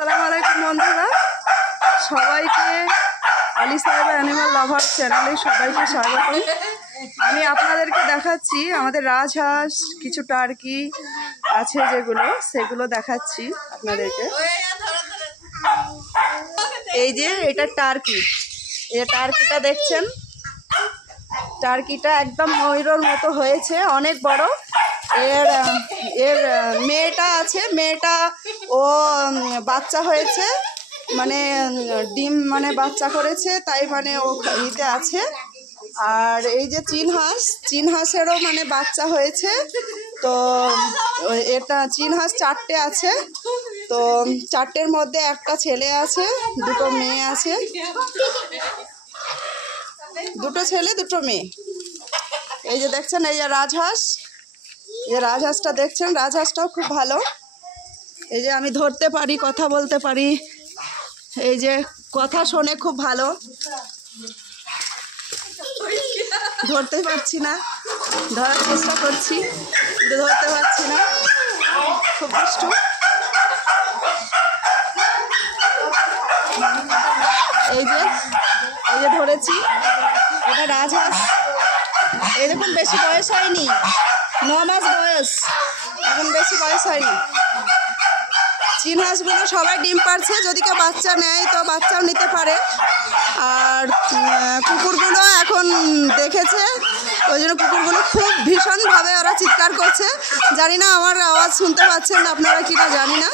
আসসালামু আলাইকুম বন্ধুরা, সবাইকে আলী সাহেবের অ্যানিমাল লাভার চ্যানেলে সবাইকে স্বাগত। আমি আপনাদেরকে দেখাচ্ছি আমাদের রাজহাঁস, কিছু টার্কি আছে যেগুলো, সেগুলো দেখাচ্ছি আপনাদেরকে। এই যে এটা টার্কি, এই টার্কিটা দেখছেন, টার্কিটা একদম ময়ূরের মতো হয়েছে, অনেক বড়। এর মেয়েটা আছে, মেয়েটা ও বাচ্চা হয়েছে, মানে ডিম মানে বাচ্চা করেছে, তাই মানে ও ইতে আছে। আর এই যে চীন হাঁসেরও মানে বাচ্চা হয়েছে। তো এটা চীন হাঁস 4টে আছে, তো 4টের মধ্যে একটা ছেলে আছে, 2টো মেয়ে আছে, 2টো ছেলে 2টো মেয়ে। এই যে দেখছেন, এই যে রাজহাঁস, এই রাজহাঁসটা দেখছেন, রাজহাঁসটাও খুব ভালো। এই যে আমি ধরতে পারি, কথা বলতে পারি, এই যে কথা শোনে খুব ভালো। ধরতে পারছি না, ধরার চেষ্টা করছি কিন্তু ধরতে পারছি না, খুব দুষ্টু। এই যে ধরেছি, এটা রাজহাঁস। এরকম বেশি বয়স হয়নি, 9 মাস বয়স, এখন বেশি বয়স হয়নি। চীন হাঁসগুলো সবাই ডিম পারছে, যদি কেউ বাচ্চা নেয় তো বাচ্চাও নিতে পারে। আর কুকুরগুলো এখন দেখেছে, ওই জন্য কুকুরগুলো খুব ভীষণভাবে ওরা চিৎকার করছে। জানি না আমার আওয়াজ শুনতে পাচ্ছেন আপনারা কিনা জানি না।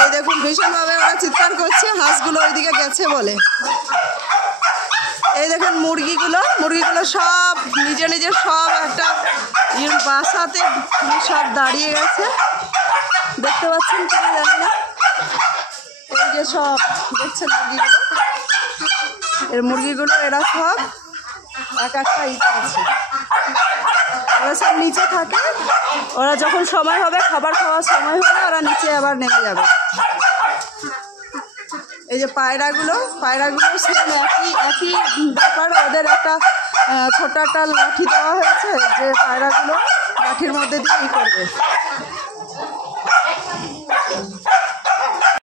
এই দেখুন, ভীষণভাবে ওরা চিৎকার করছে, হাঁসগুলো ওইদিকে গেছে বলে। এই দেখুন মুরগিগুলো সব নিজে সব একটা বাসাতে সব দাঁড়িয়ে গেছে, দেখতে পাচ্ছেন কিনা জানি না। এই যে সব দেখছেন মুরগিগুলো, এরা সব এক একটা ইতে আছে, ওরা সব নিচে থাকে। ওরা যখন সময় হবে, খাবার খাওয়ার সময় হলে ওরা নিচে আবার নেমে যাবে। এই যে পায়রাগুলো সেম একই ব্যাপার। ওদের একটা ছোট একটা লাঠি দেওয়া হয়েছে, যে পায়রাগুলো লাঠির মধ্যে দিয়ে করবে।